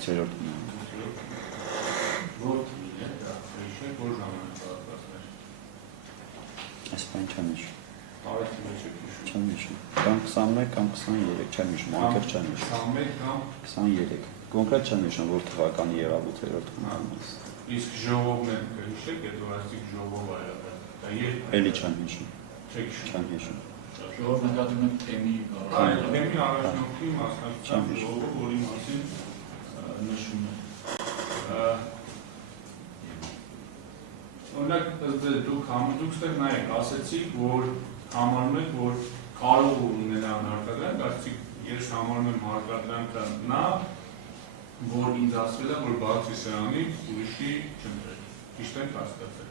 8-րդ Որ թիմին է, դա հիշեք, որ ժամանակ պատրաստներ։ Այս բան չեմ հիշում։ Տարեթի մեջ եք հիշում։ Չեմ հիշում։ Կամ 21 կամ 23 չեմ հիշում, անկեղծ չեմ հիշում։ 21 կամ 23։ Կոնկրետ չեմ հիշում, որ թվականի եղավ 8-րդ խմբը։ Իսկ ժողովն է, հիշեք, այդ որ այսիկ ժողով ա եղել։ Դա երբ Էլի չեմ հիշում։ չեք հիշում։ Չեմ հիշում։ Ժողով նկատում եք թեմի Թեմի առաջնորդի մասնակցության ժողովը, որի մասին նշում է։ Օրինակ, դուք ստեղ նայեք, ասեցիք, որ համարում եք, որ կարող ունենա հարկադրանք, ասեցիք, ես համարում եմ հարկադրանքը նա, որ ինձ ասվել է, որ բացի սրանից ուրիշի չընտրել, ճիշտ եք հասկացել։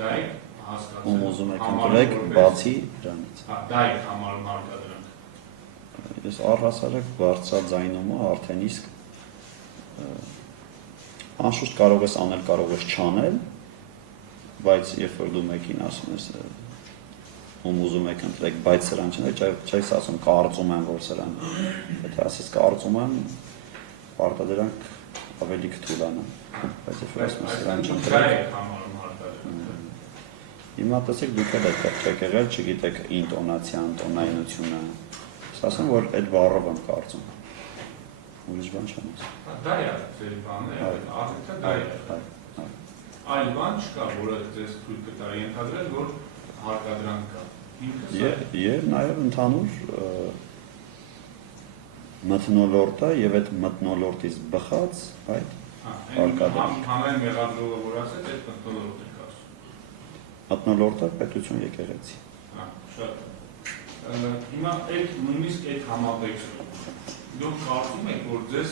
Դա եք հասկացել։ Ում ուզում եք ընտրեք բացի դրանից։ Դա եք համարում հարկադրանք։ Ես առհասարակ բարձրաձայնումը արդեն իսկ անշուշտ կարող ես անել, կարող ես չանել, բայց երբ որ դու մեկին ասում ես ում ուզում եք ընտրեք, բայց սրան չես ասում կարծում եմ, որ սրան, եթե ասես կարծում եմ, պարտադրանք ավելի կթուլանա, բայց երբ որ ասում ես սրան չընտրեք, հիմա տեսեք դուք էլ եք եղել, չգիտեք ինտոնացիան, տոնայնությունը, ես ասում որ այդ բառով եմ կարծում, ուրիշ բան չեմ ասում։ Դա է ձեր բանը, արդյոք դա է։ Այլ բան չկա, որը ձեզ թույլ կտա ենթադրել, որ հարկադրանք կա։ Եվ նաև ընդհանուր մթնոլորտը եւ այդ մթնոլորտից բխած այդ հարկադրանք։ Հանրային մեղադրողը որ ասեց, այդ մթնոլորտը կա։ Մթնոլորտը պետություն եկեղեցի։ Շատ։ Հիմա այդ նույնիսկ այդ համատեքստը դուք կարծում եք, որ ձեզ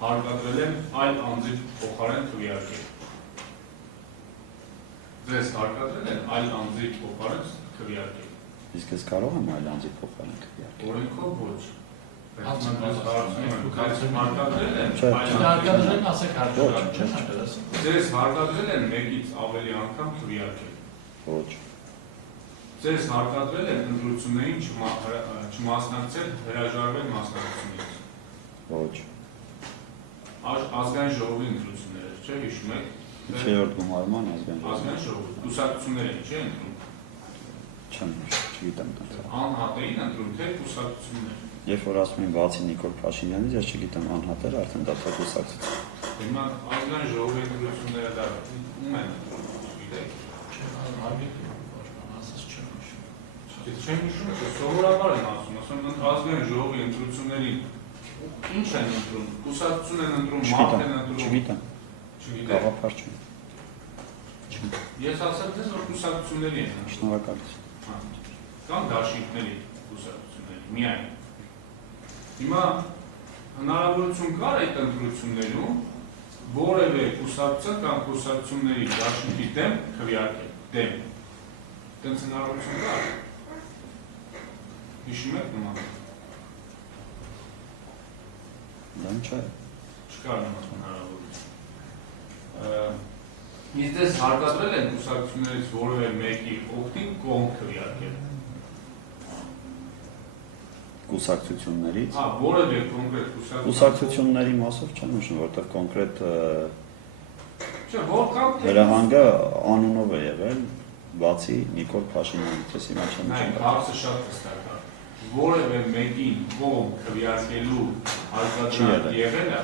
հարկադրել են այլ անձի փոխարեն քվեարկել։ Ձեզ հարկադրել են այլ անձի փոխարեն քվեարկել։ Իսկ ես կարող եմ այլ անձի փոխարեն քվեարկել։ Օրենքով ոչ։ Հարկադրել են, ասեք հարկադրել չեն հարկադրել։ ձեզ հարկադրել են մեկից ավելի անգամ քվեարկել։ Ոչ։ Ձեզ հարկադրել են ընտրություններին չմասնակցել, հրաժարվել մասնակցությունից։ Ոչ։ Ազգային ժողովի ընտրությունները, չէ՞, հիշում եք։ 8-րդ գումարման ազգային ժողովի, կուսակցություններ են, չէ՞ ընտրում։ Չեմ հիշում, չգիտեմ դա։ Անհատ էին ընտրում, թե կուսակցություններ։ Երբ որ ասում են բացի Նիկոլ Փաշինյանից, ես չգիտեմ անհատերը արդեն դա կուսակցություն։ Հիմա ազգային ժողովի ընտրությունները դա ում են ընտրում, չգիտեք։ Չեմ հիշում, սովորաբար եմ ասում, ազգային ժողովի ընտրություններին ինչ են ընտրում, կուսակցություն են ընտրում, մարդ են ընտրում։ Չգիտեմ։ Գաղափար չունեմ։ Ես ասել ձեզ, որ կուսակցությունների են ընտրում։ Շնորհակալություն։ Կամ դաշինքների կուսակցությունների, միայն։ Հիմա հնարավորություն կար այդ ընտրություններում որևէ կուսակցություն կամ կուսակցությունների դաշինքի դեմ քվեարկել, դեմ։ Դենց հնարավորություն կար։ Հիշում եք նման։ Դա ինչ է։ Չկար նման հնարավորություն։ Իսկ դες հարկադրել են կուսակցություններից որևէ մեկի օգտին կողմ քվեարկել։ Կուսակցություններից։ Որևէ կոնկրետ կուսակցությունների մասով չեմ հիշում, որտեղ կոնկրետ հրահանգը հրահանգը անունով է եղել, բացի Նիկոլ Փաշինյանից, ես հիմա չեմ հիշում։ Հարցը շատ հստակ է։ Որևէ մեկին կողմ քվեարկելու հարկադրանք եղել է։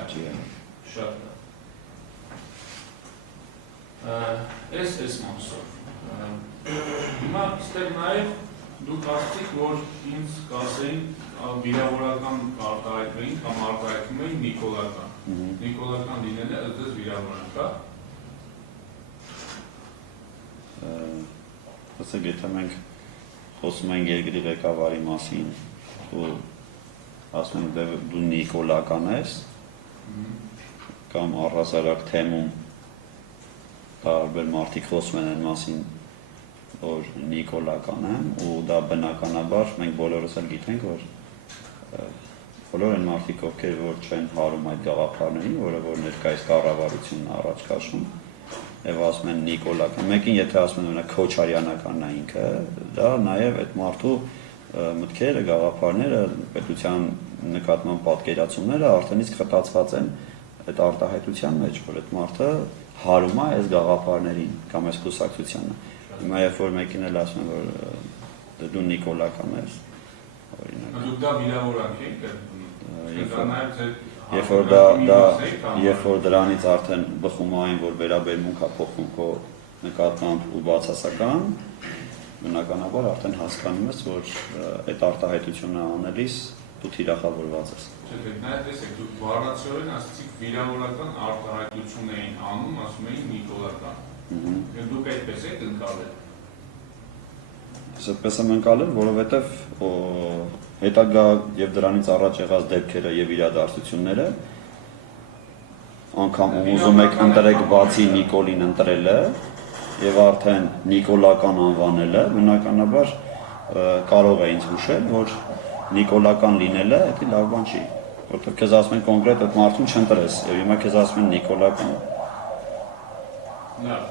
Շատ լավ։ Այս մասով։ Հիմա ստեղ նաև դուք ասացիք, որ ինձ կասեին վիրավորական արտահայտվեին կամ արտահայտվում էին նիկոլական։ Նիկոլական լինելը ըստ վիրավորանք է։ Ասեք, եթե մենք խոսում ենք երկրի ղեկավարի մասին, ու ասում ենք դու նիկոլական ես, կամ առհասարակ թեմում տարբեր մարդիկ խոսում են այն մասին, որ նիկոլական եմ, ու դա բնականաբար մենք բոլորս էլ գիտենք, որ բոլոր այն մարդիկ, ովքեր որ չեն հարում այդ գաղափարներին, որը որ ներկայիս կառավարությունն առաջ քաշում, եւ ասում են նիկոլական, մեկին եթե ասում են քոչարյանականն է ինքը, դա նաեւ այդ մարդու մտքերը, գաղափարները, պետության նկատմամբ պատկերացումները արդեն իսկ խտացված են այդ արտահայտության մեջ, որ այդ մարդը հարում է այս գաղափարներին կամ այս կուսակցությանը։ Հիմա երբ որ մեկին էլ ասում են, որ դու նիկոլական ես, օրինակ։ Դուք դա վիրավորանք եք Երբ որ դրանից արդեն բխում այն, որ վերաբերմունք է փոխում քո նկատմամբ ու բացասական, բնականաբար արդեն հասկանում ես, որ այդ արտահայտությունը անելիս դու թիրախավորված ես։ Չէ, նաև տեսեք, դուք բառացիորեն ասացիք վիրավորական արտահայտություն էին անում, ասում էին նիկոլական։ Դուք այդպես եք ընկալել։ Այդպես եմ ընկալել, որովհետև հետագա եւ դրանից առաջ եղած դեպքերը եւ իրադարձությունները անգամ ուզում եք ընտրեք բացի Նիկոլին ընտրելը եւ արդեն նիկոլական անվանելը, բնականաբար կարող է ինձ հուշել, որ նիկոլական լինելը դա լավ բան չի, որովհետեւ քեզ ասում են կոնկրետ այդ մարդուն չընտրես եւ հիմա քեզ ասում են նիկոլական։ Լավ։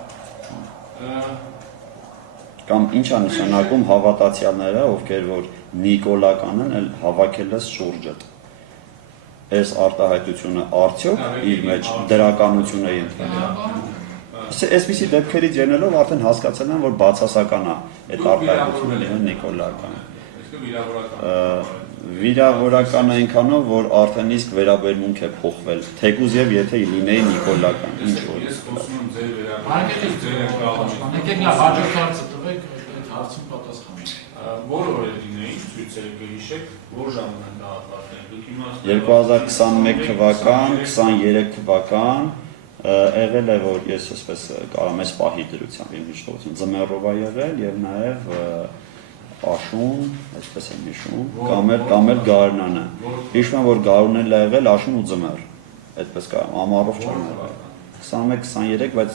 Կամ ինչ է նշանակում հավատացյալները, ովքեր որ նիկոլական են, էլ հավաքել ես շուրջդ։ Այս արտահայտությունը արդյոք իր մեջ դրականություն է ընդունել։ Այսպիսի դեպքերից ելնելով արդեն հասկացել են, որ բացասական է այդ արտահայտությունը լինել նիկոլական։ Վիրավորական է այնքանով, որ արդեն իսկ վերաբերմունք է փոխվել, թեկուզ եւ եթե լինեի նիկոլական, ինչ որ։ Ես խոսում եմ ձեր վերաբերմունքից, եկեք լավ հաջորդ հարցը տվեք, այդ հարցին պատասխանենք։ Որ օրերին էին ցույցերը կհիշեք, որ ժամանակահատվածներ դուք հիմա 2021 թվական, 23 թվական եղել է, որ ես այսպես կարամ այս պահի դրությամբ իմ հիշողություն ձմեռով է եղել եւ նաեւ աշուն, այսպես եմ հիշում, կամ էլ գարնանը։ Հիշում եմ, որ գարունն էլ է եղել աշուն ու ձմեռ։ Այդպես կարամ ամառով չեմ եղել։ 21-23, բայց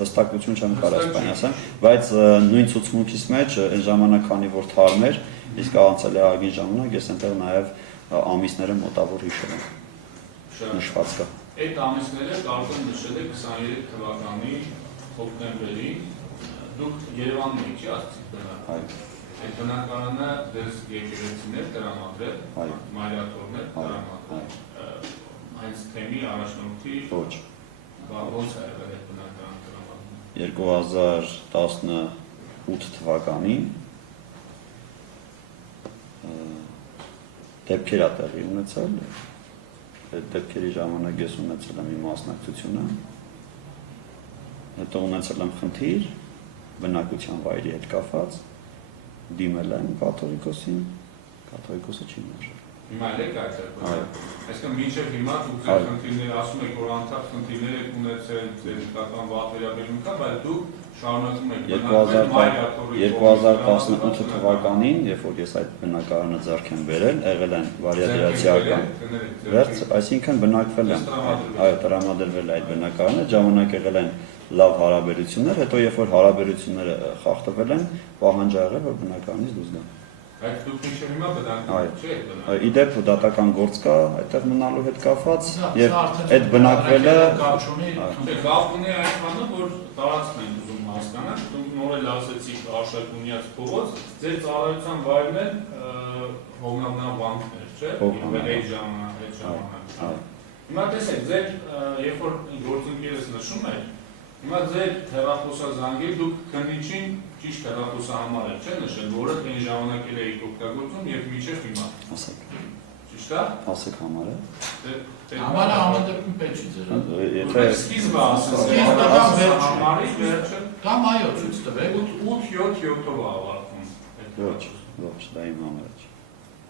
հստակություն չեմ կարող ասեմ, ասեմ, բայց նույն ցուցմունքից մեջ այն ժամանակ քանի որ թարմ էր, իսկ անցել է ագին ժամանակ, ես այնտեղ նաև ամիսները մոտավոր հիշել եմ։ Նշված կա։ Այդ ամիսները կարող եմ նշել եք 23 թվականի հոկտեմբերին, դուք Երևանում եք, չի ասացիք բնակ։ Այո։ Այդ բնակարանը դες եկեղեցիներ տրամադրել, մայրաթորներ տրամադրել, հենց թեմի առաջնորդի Ոչ։ Ոնց է եղել այդ բնակարանը տրամադրել։ 2018 թվականին դեպքեր է տեղի ունեցել, այդ դեպքերի ժամանակ ես ունեցել եմ իմ մասնակցությունը, հետո ունեցել եմ խնդիր բնակության վայրի հետ կապված, դիմել եմ կաթողիկոսին, կաթողիկոսը չի մերժել։ Հիմա էլ եք այդտեղ։ Այսինքն մինչև հիմա դուք ձեր խնդիրները ասում եք, որ անցած խնդիրներ եք ունեցել ձեր նկատմամբ վատ վերաբերմունքա, բայց դուք շարունակում եք բնակվել մայրաթորի 2018 թվականին, երբ որ ես այդ բնակարանը ձեռք եմ բերել, եղել են վարիատիացիական վերջ, այսինքն բնակվել եմ, այո, տրամադրվել այդ բնակարանը, ժամանակ եղել են լավ հարաբերություններ, հետո երբ որ հարաբերությունները խախտվել են, պահանջ ա եղել, որ բնակարանից դուրս գան։ Այդ դուք մինչև հիմա բնակվում չեք բնակվում։ Իդեպ դատական գործ կա, այդտեղ մնալու հետ կապված, եւ այդ բնակվելը կապ ունի այն բանը, որ տարածքն են ուզում հասկանալ, դուք նոր էլ ասեցիք Արշակունյաց փողոց, ձեր ծառայության վայրն են Հողնավնա վանքներ, չէ՞։ Այդ ժամանակ։ Հիմա տեսեք, ձեր երբ որ գործընկերս նշում էր, հիմա ձեր հեռախոսազանգեր դուք քննիչին ճիշտ հեռախոսահամար եք, չէ՞ նշել, որը այն ժամանակ էլ էիք օգտագործում եւ մինչև հիմա։ ասեք։ Ճիշտ է։ Ասեք համարը։ Համարը համադրում պետք չի ձեր։ Եթե սկիզբը ասես, համարի վերջը կամ այո, ցույց տվեք 8-7-7-ով ավարտվում։ Ոչ, դա իմ համարը չի։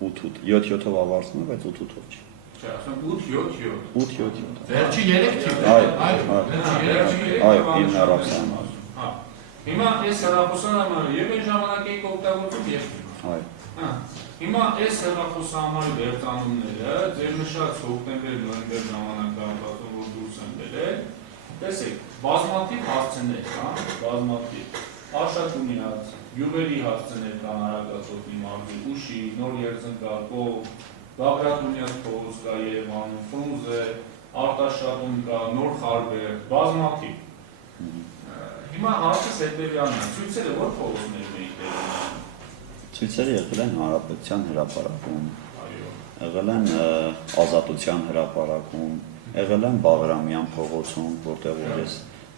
8-7-7-ով ավարտվում է, բայց 8-8-ով չի։ Չէ, ասեմ 8-7-7։ 8-7-7։ Վերջի 3 թիվ։ Այո, իմ հեռախոսահամարը։ Հա։ Հիմա այս հեռախոսահամարը եւ այն ժամանակ եք օգտագործում եւ Այո։ հա։ Հիմա այս հեռախոսահամարի վերցանումները ձեր նշած հոկտեմբեր-նոյեմբեր ժամանակահատվածում որ դուրս են բերել, տեսեք, բազմաթիվ հասցեներ կան, բազմաթիվ Արշակունյաց, Յուբերի հասցեներ կան Արագածոտնի մարզի, Ուշի, Նոր Երձնկա, Բաղրատունյաց փողոց կա Երևանում, Ֆրունզե, Արտաշատում կա, Նոր Խարբերդ, բազմաթիվ։ Հիմա հարցս հետևյալն է, ցույցերը որ փողոցներն էին տեղի։ Ցույցերը եղել են Հանրապետության հրապարակում, Այո։ եղել են Ազատության հրապարակում, եղել եմ Բաղրամյան փողոցում, որտեղ որ ես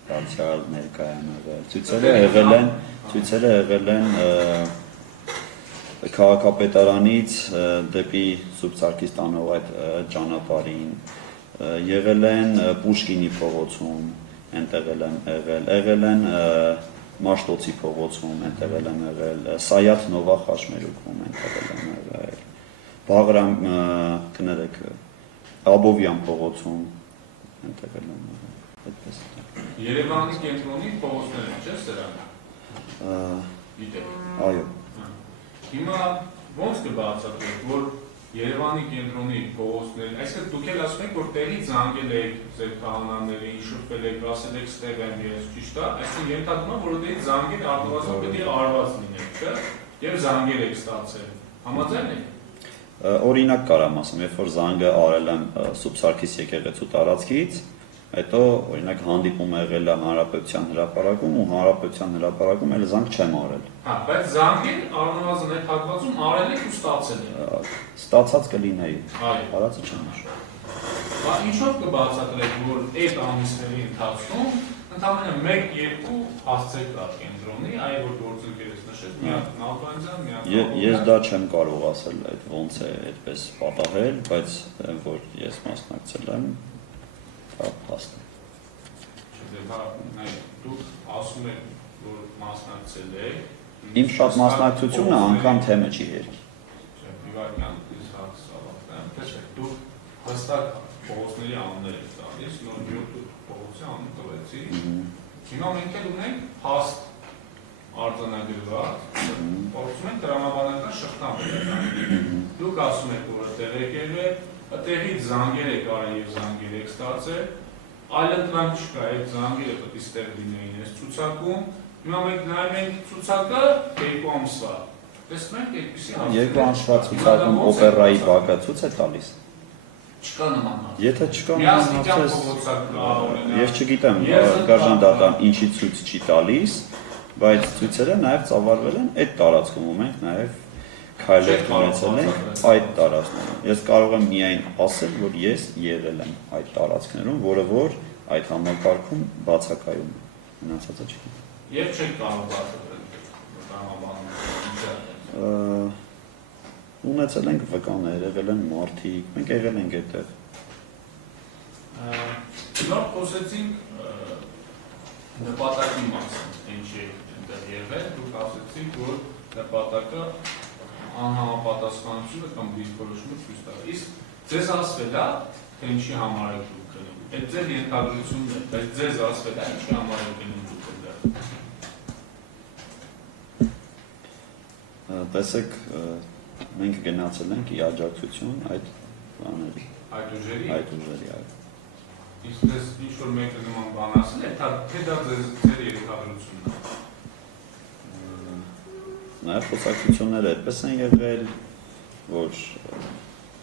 դարձյալ ներկա եմ եղել։ Ցույցերը եղել են քաղաքապետարանից դեպի Սուրբ Սարգիս տանող այդ ճանապարհին, եղել են Պուշկինի փողոցում, այնտեղ եմ եղել են Մաշտոցի փողոցում, այնտեղ եմ եղել, Սայաթ Նովա Խաշմերուկում, այնտեղ եմ եղել, Բաղրամ կներեք Աբովյան փողոցում, այնտեղ եմ եղել, այդպես։ Երևանի կենտրոնի փողոցները չէ՞ սրանք։ Գիտեք։ Այո։ Հիմա ո՞նց կբացատրեք, որ Երևանի կենտրոնի փողոցներ, այսինքն դուք էլ ասում եք, որ տեղից զանգել եք ձեր քահանաներին, շփվել եք, ասել եք ստեղ եմ ես, ճիշտ է, այսինքն ենթադրում եմ, որ դրանից զանգել արտոնացիա պետք է արված լինեք, չէ՞, եւ զանգել եք ստացել։ Համաձայն եք։ Օրինակ կարամ ասեմ, երբ որ զանգը արել եմ Սուրբ Սարգիս եկեղեցու տարածքից, հետո օրինակ հանդիպում եղել է Հանրապետության հրապարակում ու Հանրապետության հրապարակում էլ զանգ չեմ արել։ Հա, բայց զանգել առնվազն այդ հատվածում արել եք ու ստացել եք։ Ստացած կլինեի։ Այո։ Արածը չեմ արել։ Բա ինչով կբացատրեք, որ այդ ամիսների ընթացքում ընդամենը 1-2 հասցեք կա կենտրոնի, այ որ գործընկերս նշեց, միակ Նալբանդյան, միակ Ես դա չեմ կարող ասել, այդ ոնց է այդպես պատահել, բայց որ ես մասնակցել եմ, դա փաստ է։ Դուք ասում եք, որ մասնակցել եք։ Իմ շատ մասնակցությունը անգամ թեմը չի երկի։ Դուք հստակ փողոցների անուններ եք տալիս, նոր փողոցի անուն տվեցի։ Հիմա մենք էլ ունենք հաստ արձանագրված, փորձում ենք տրամաբանական շղթան վերականգնել։ Դուք ասում եք, որ տեղ եկել եք, տեղից զանգեր եք արել եւ զանգեր եք ստացել, այլընտրանք չկա, այդ զանգերը պետք է ստեղ լինեին այս ցուցակում։ Հիմա մենք նայում ենք ցուցակը 2 ամսվա։ Տեսնում եք այդպեսի հարց։ 2 ամսվա ցուցակում օպերայի բակը ցույց է տալիս։ Չկա նման հարց։ Եթե չկա նման հարց, ես չգիտեմ, Գարժան դատան ինչի ցույց չի տալիս, բայց ցույցերը նաև ծավալվել են այդ տարածքում, ու մենք նաև քայլեր ունեցել ենք այդ տարածքներում։ Ես կարող եմ միայն ասել, որ ես եղել եմ այդ տարածքներում, որը որ այդ համակարգում բացակայում է։ Մնացածը չգիտեմ։ Եվ չեք կարող բացատրել տրամաբանում։ Ունեցել ենք վկաներ, եղել են մարդիկ, մենք եղել ենք այդտեղ։ Նոր խոսեցինք նպատակի մասին, ինչի այնտեղ եղել, դուք ասեցիք, որ նպատակը անհամապատասխանությունը կամ դիրքորոշումը ցույց տա։ Իսկ ձեզ ասվել է, թե ինչի համար եք դուք գնում։ Այդ ձեր ենթադրությունն է, բայց ձեզ ասվել է, ինչի համար եք գնում դուք այնտեղ։ Տեսեք, մենք գնացել ենք ի աջակցություն այդ բաների։ Այդ ուժերի։ Այդ ուժերի, այո։ Իսկ ձեզ ինչ-որ մեկը նման բան ասել է, թե դա ձեր ենթադրությունն է։ Նաև խոսակցությունները այդպես են եղել, որ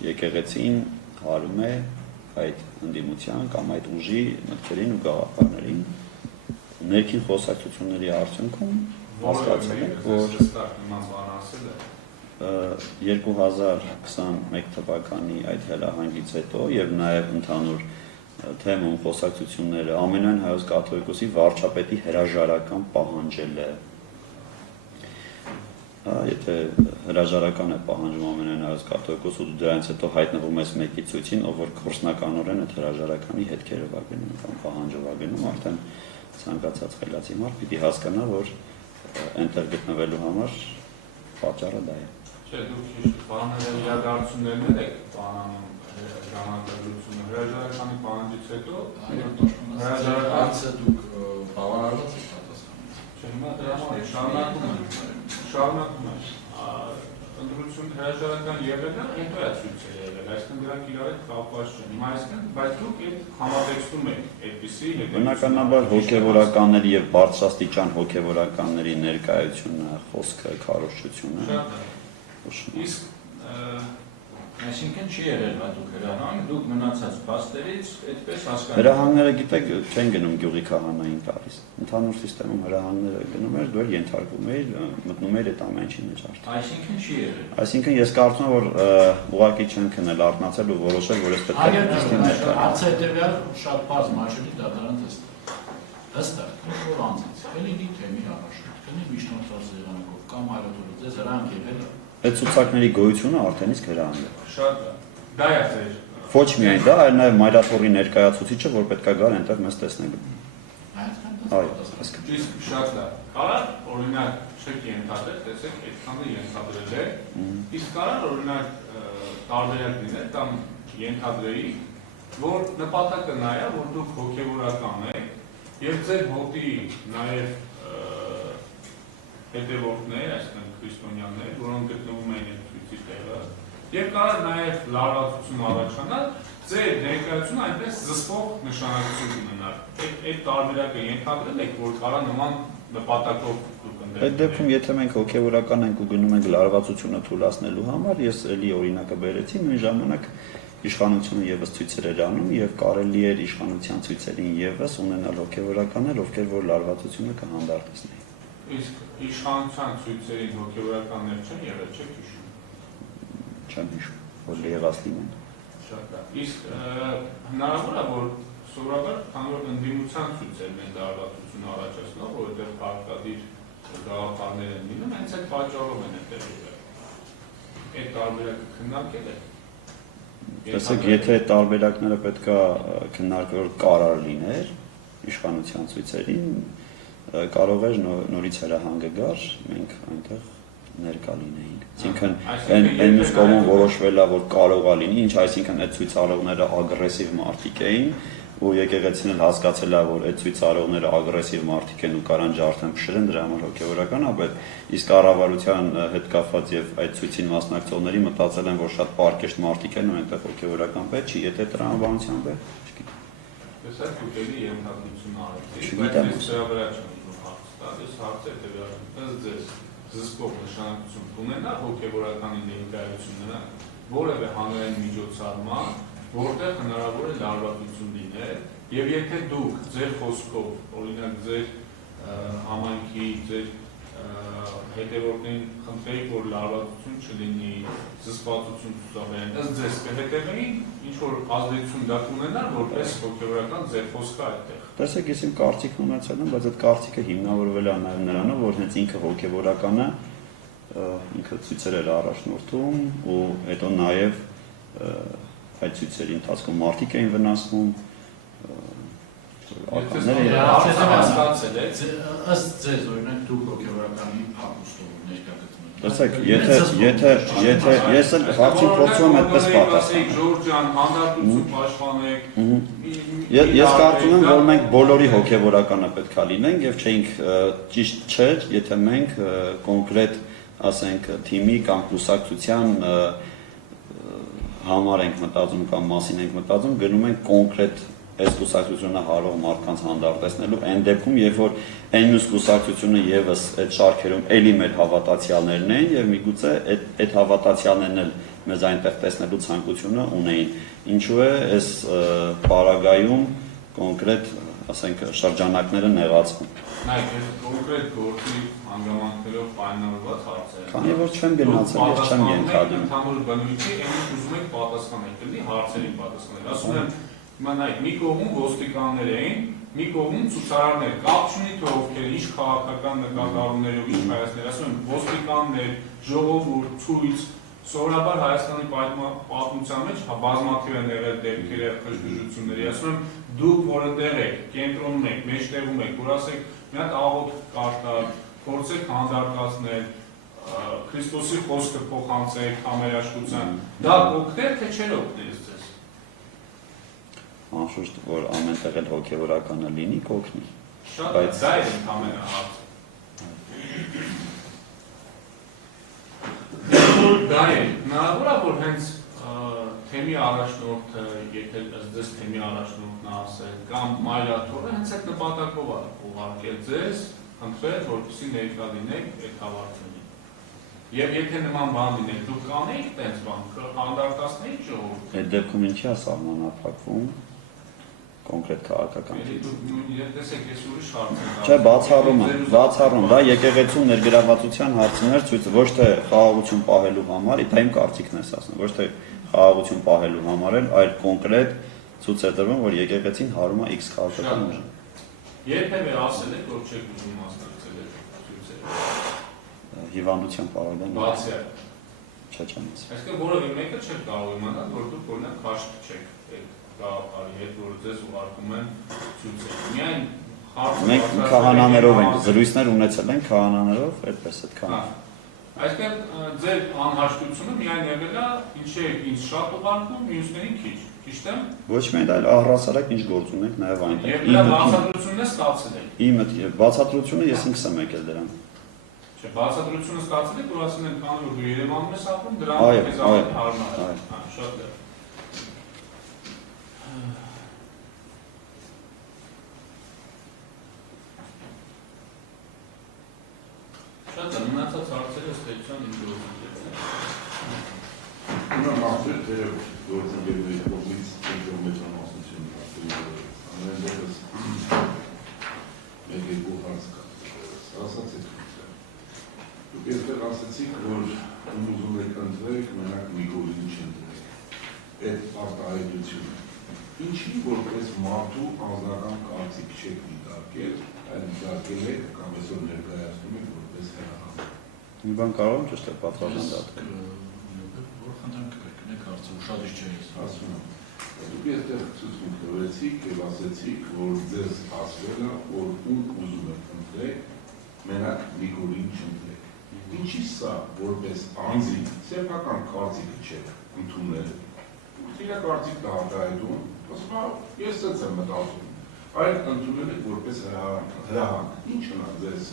եկեղեցին հարում է այդ ընդդիմության կամ այդ ուժի մտքերին ու գաղափարներին։ Ներքին խոսակցությունների արդյունքում հասկացել ենք, որ 2021 թվականի այդ հելահանգից հետո եւ նաեւ ընդհանուր թեմում խոսակցությունները ամենայն հայոց կաթողիկոսի վարչապետի հրաժարական պահանջել է։ Եթե հրաժարական է պահանջում ամենայն հայոց կաթողիկոսը ու դրանից հետո հայտնվում ես մեկի ցույցին, ով որ քորսնականորեն այդ հրաժարականի հետքերը վագնում կամ պահանջը վագնում, արդեն ցանկացած խելացի մարդ պիտի հասկանա, որ այնտեղ գտնվելու համար պատճառը դա է։ Չէ, դուք ճիշտ բաները իրադարձություններն եք բանանում ժամանակագրությունը հրաժարականի պահանջից հետո հրաժարականից դուք բավարարված եք պատասխանում։ Չէ, հիմա դրա շարունակում է։ Ընդրություն հրաժարական եղել է, հետո է ցույց է եղել, այսինքն դրանք իրար հետ կապված չեն։ Հիմա այսինքն, բայց դուք այդ համատեքստում եք այդպիսի բնականաբար հոգևորականների եւ բարձրաստիճան հոգևորականների ներկայությունը, խոսքը, քարոզչությունը։ Իսկ Այսինքն չի եղել դուք հրահանգ, դուք մնացած փաստերից այդպես հասկանում։ Հրահանգները գիտեք չեն գնում գյուղի քահանային տալիս։ Ընդհանուր համակարգում հրահանգները գնում էր, դու էլ ենթարկվում էիր, մտնում էիր այդ ամեն ինչի մեջ արդեն։ Այսինքն չի եղել։ Այսինքն ես կարծում եմ, որ ուղղակի չեն քնել արթնացել ու որոշել, որ ես պետք է դիստին ներկա։ Հարցը հետևյալ շատ բաց մաշելի դատարան ըստեղ որ անցից էլի թեմի առաջնորդ կնի միջնորդված եղանակով կամ այլոթորը ձեզ հրանք եղել է։ Այդ ցուցակների գոյությունը արդեն իսկ հրահանգ է։ Շատ դա է ձեր։ Ոչ միայն դա, այլ նաև մայրաթորի ներկայացուցիչը, որ պետք է գար այնտեղ մեզ տեսնելու։ Այո, այսինքն Իսկ շատ լավ։ Կարար օրինակ չեք ենթադրել, տեսեք, այդքանը ենթադրել է։ Իսկ կարար օրինակ տարբերակ լինել կամ ենթադրեի, որ նպատակը նա է, որ դուք հոգևորական եք եւ ձեր հոտի նաև հետևորդներ, այսինքն քրիստոնյաներ, որոնք գտնվում են այդ ցույցի տեղը, եւ կարող նաեւ լարվածություն առաջանալ, ձեր ներկայությունը այնպես զսպող նշանակություն ունենալ։ Այդ տարբերակը ենթադրել եք, որ կարող նման նպատակով դուք ընդդեմ։ այդ դեպքում, եթե մենք հոգևորական ենք ու գնում ենք լարվածությունը թույլատնելու համար, ես էլի օրինակը բերեցի, նույն ժամանակ իշխանությունը եւս ցույցեր էր անում եւ կարելի էր իշխանության ցույցերին եւս ունենալ հոգևորականներ, ովքեր որ լարվածությունը կհանդարտեցնեին։ Իսկ իշխանության ցույցերին հոգևորականներ չեն եղել, չեք հիշում։ Չեմ հիշում, որ եղած լինեն։ Շատ լավ։ Իսկ հնարավոր է, որ սովորաբար հանրօր ընդդիմության ցույցերն են լարվածություն առաջացնող, որովհետեւ պարտադիր գաղափարներ են լինում, հենց այդ պատճառով են այդտեղ եղել։ Այդ տարբերակը քննարկել եք։ Տեսեք, եթե այդ տարբերակները պետքա քննարկել կարար լիներ իշխանության ցույցերին, կարող էր նորից հրահանգը գար, մենք այնտեղ ներկա լինեինք։ Այսինքն այն մյուս կողմում որոշվել է, որ կարող է լինի, ինչ այսինքն այդ ցույցարողները ագրեսիվ մարդիկ էին, ու եկեղեցին էլ հասկացել է, որ այդ ցույցարողները ագրեսիվ մարդիկ են ու կարան ջարդեն փշրեն, դրա համար հոգևորական է, բայց իսկ կառավարության հետ կապված եւ այդ ցույցին մասնակցողների մտածել են, որ շատ պարկեշտ մարդիկ են ու այնտեղ հոգևորական պետք չի, եթե տրամաբանության պետք, չգիտեմ։ Տեսեք, դուք էլի ենթադրություն արեցիք, Չգիտեմ։ բայց դրա վրա չեմ ուզում հարց տալ, ես հարցը հետևյալն է, ըստ ձեզ զսպող նշանակություն ունենա հոգևորականի ներկայությունը որևէ հանրային միջոցառման, որտեղ հնարավոր է լարվածություն լինել, եւ եթե դուք ձեր խոսքով, օրինակ ձեր համայնքի, ձեր հետևորդներին խնդրեիք, որ լարվածություն չլինի, զսպվածություն ցուցաբերեն, ըստ ձեզ կհետևեին, ինչ որ ազդեցություն դա կունենար, որպես հոգևորական ձեր խոսքը այդտեղ։ Տեսեք, ես իմ կարծիքն ունեցել եմ, բայց այդ կարծիքը հիմնավորվել է նաև նրանով, որ հենց ինքը հոգևորականը ինքը ցույցեր էր առաջնորդում ու հետո նաև այդ ցույցերի ընթացքում մարդիկ էին վնասվում, հասկացել եք, ըստ ձեզ օրինակ դուք հոգևորականի հագուստով ներկա գտնվում եք։ Տեսեք, եթե ես էլ հարցին փորձում եմ այդպես պատասխանել։ Ժորժ ջան, հանդարտություն պաշտպանեք։ Ես կարծում եմ, որ մենք բոլորի հոգևորականը պետք է լինենք եւ չէինք ճիշտ չէր, եթե մենք կոնկրետ, ասենք, թիմի կամ կուսակցության համար ենք մտածում կամ մասին ենք մտածում, գնում ենք կոնկրետ այս կուսակցությունը հարող մարդկանց հանդարտեցնելու այն դեպքում, երբ որ այն մյուս կուսակցությունը եւս այդ շարքերում էլի մեր հավատացյալներն են եւ միգուցե այդ հավատացյալներն էլ մեզ այնտեղ տեսնելու ցանկությունը ունեին։ Ինչու է այս պարագայում կոնկրետ, ասենք, շրջանակները նեղացվում։ Նայեք, այս կոնկրետ գործի հանգամանքներով պայմանավորված հարցեր։ Քանի որ չեմ գնացել, ես չեմ ենթադրում։ Ընդհանուր բնույթի այն ուզում եք պատասխանել, դեպի հարցերին պատասխանել։ Ասում եմ, Մանայք, մի կողմում ոստիկաններ էին, մի կողմում ցուցարարներ, կապ չունի թե ովքեր, ինչ քաղաքական նկատառումներով, ինչ հայացքներ, ասում եմ, ոստիկաններ, ժողովուրդ, ցույց, սովորաբար Հայաստանի պատմության մեջ բազմաթիվ են եղել դեպքեր եւ խժդժությունների, ասում եմ, դուք որտեղ եք, կենտրոնում եք, մեջտեղում եք, որ ասեք, մի հատ աղոտ կարտալ, փորձեք հանդարտացնել, Քրիստոսի խոսքը փոխանցեք համերաշխության, դա կօգներ թե չէր օգներ ձեզ։ Անշուշտ, որ ամենտեղ էլ հոգևորականը լինի, կօգնի։ Շատ դա է ընդհանրապես հարցը։ Դա է, հնարավոր է, որ հենց թեմի առաջնորդը, եթե ըստ թեմի առաջնորդն ասել, կամ մայրաթորը հենց այդ նպատակով է ուղարկել ձեզ, խնդրել, որպեսզի ներկա լինեք այդ հավաքներին։ Եվ եթե նման բան լիներ, դուք կանեիք տենց բան, անդարտացնեիք ժողովուրդը։ Այդ դեպքում ինչի է սահմանափակվում կոնկրետ քաղաքական։ Տեսեք, ես ուրիշ հարց եմ։ Չէ, բացառում, դա եկեղեցու ներգրավվածության հարցներ ցույց ոչ թե խաղաղություն պահելու համար, դա իմ կարծիքն է ասում, ոչ թե խաղաղություն պահելու համար, այլ կոնկրետ ցույց է տրվում, որ եկեղեցին հարում է X քաղաքական ուժ։ Երբևէ ասել եք, որ չեք ուզում մասնակցել այդ ցույցերը։ Հիվանդության պարագան։ Բացի այդ։ Չեմ ասում։ Այսինքն որևէ մեկը չեք կարող իմանալ, որ դուք օրինակ հաշտ չեք այդ գաղափարի հետ, որ ձեզ ուղարկում են ցույցեր։ Միայն մենք քահանաներով ենք զրույցներ ունեցել ենք քահանաներով, այդպես այդքան։ Այսինքն ձեր անհաշտությունը միայն եղել է, ինչ է ինձ շատ ուղարկում, մյուսներին քիչ, ճիշտ է՞մ։ Ոչ միայն այլ առհասարակ ինչ գործ ունենք նաև այնտեղ։ Եվ դա բացատրությունն է ստացել եք։ Իմը բացատրությունը ես ինքս եմ եկել դրան։ Չէ, բացատրությունը ստացել եք, որ ասել են քանի որ դու Երևանում ես ապրում, դրան քեզ հարմար է։ Շատ լավ։ Շատ մնացած հարցերը ստեյցիան ինչ գործընկերներ։ Ուրեմն ասել թե գործընկերների կողմից ինֆորմացիոն ամեն դեպս մեկ-երկու հարց կա։ Ասացիք։ Դուք այստեղ ասացիք, որ ուզում եք ընտրեք, մենակ Նիկոլին չընտրեք։ Այդ արտահայտությունը ինչի որպես մարդու անձնական կարծիք չեք դիտարկել, այլ դիտարկել եք կամ այսօր ներկայացնում եք որպես հեռահան։ Մի բան կարող եմ ճիշտ պատվազան դատել։ Որ խնդրանք կրկնեք հարցը ուշադիր չէ ես։ Ասում եմ, դուք այստեղ ցույց տվեցիք եւ ասեցիք, որ ձեզ ասվել է, որ ում ուզում եք ընտրեք, մենակ Նիկոլին չընտրեք։ Ինչի սա որպես անձի սեփական կարծիքը չեք ընդունել։ Իր կարծիքն արտահայտում, ասում եմ, ես ցած եմ մտածում, այլ ընդունել եք որպես հրահան։ Ինչն է ձեզ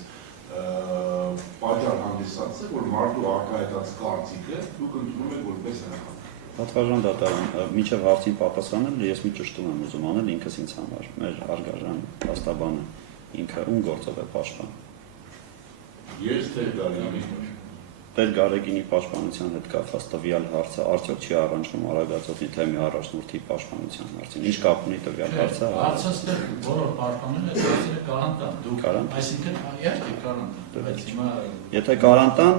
պատճառ հանդիսացել, որ մարդու արտահայտած կարծիքը դուք ընդունում եք որպես հրահան։ Պատվազան դատարան, մինչև հարցին պատասխանել, ես մի ճշտում եմ ուզում անել ինքս ինձ համար, մեր Արգարժան Աստաբանը ինքը ում գործով է պաշտպան։ Ես թե Գարեգինի Տեր Գարեգինի պաշտպանության հետ կապված տվյալ հարցը արդյոք չի առնչվում Արագածոտնի թեմի առաջնորդի պաշտպանության հարցին։ Ինչ կապ ունի տվյալ հարցը։ Հարցը ստեղ բոլոր պաշտպանել են, այսինքն կարանտան։ Դուք Կարան։ այսինքն իհարկե կարանտան։ Բայց հիմա Եթե կարանտան,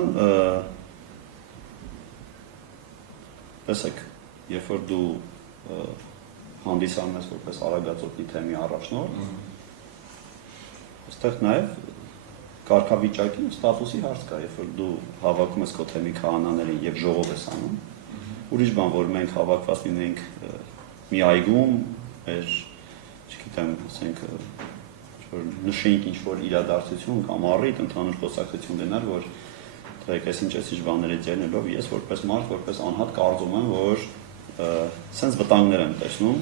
տեսեք, երբ որ դու հանդիսանում ես որպես Արագածոտնի թեմի առաջնորդ, այստեղ նաև կարգավիճակի ստատուսի հարց կա, երբ որ դու հավաքում ես քո թեմի քահանաներին եւ ժողով ես անում, ուրիշ բան, որ մենք հավաքված լինենք մի այգում, մեր, չգիտեմ, ասենք, որ նշենք ինչ-որ իրադարձություն կամ առիթ ընդհանուր խոսակցություն լիներ, որ դրեք այս ինչ բաների ձեռնելով ես որպես մարդ, որպես անհատ կարծում եմ, որ սենց վտանգներ եմ տեսնում,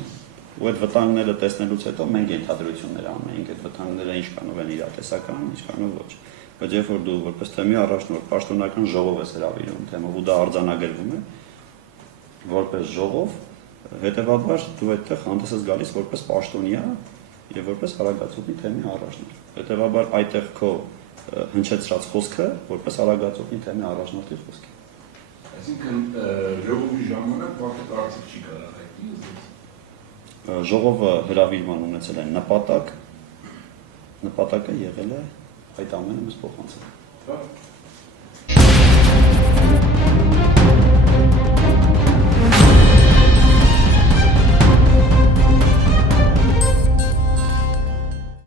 ու այդ վտանգները տեսնելուց հետո մենք ենթադրություններ անենք, այդ վտանգները ինչքանով են իրատեսական, ինչքանով ոչ։ Բայց երբ որ դու որպես թեմի առաջնորդ պաշտոնական ժողով ես հրավիրում թեմով ու դա արձանագրվում է որպես ժողով, հետևաբար դու այդտեղ հանդես ես գալիս որպես պաշտոնյա եւ որպես Արագածոտնի թեմի առաջնորդ։ Հետևաբար այդտեղ քո հնչեցրած խոսքը որպես Արագածոտնի թեմի առաջնորդի խոսք է։ Այսինքն ժողովի ժամանակ բացի կարծիք չի կարող հայտնի։ Ժողովը հրավիրման ունեցել է նպատակը եղել է այդ ամենը մեզ փոխանցել։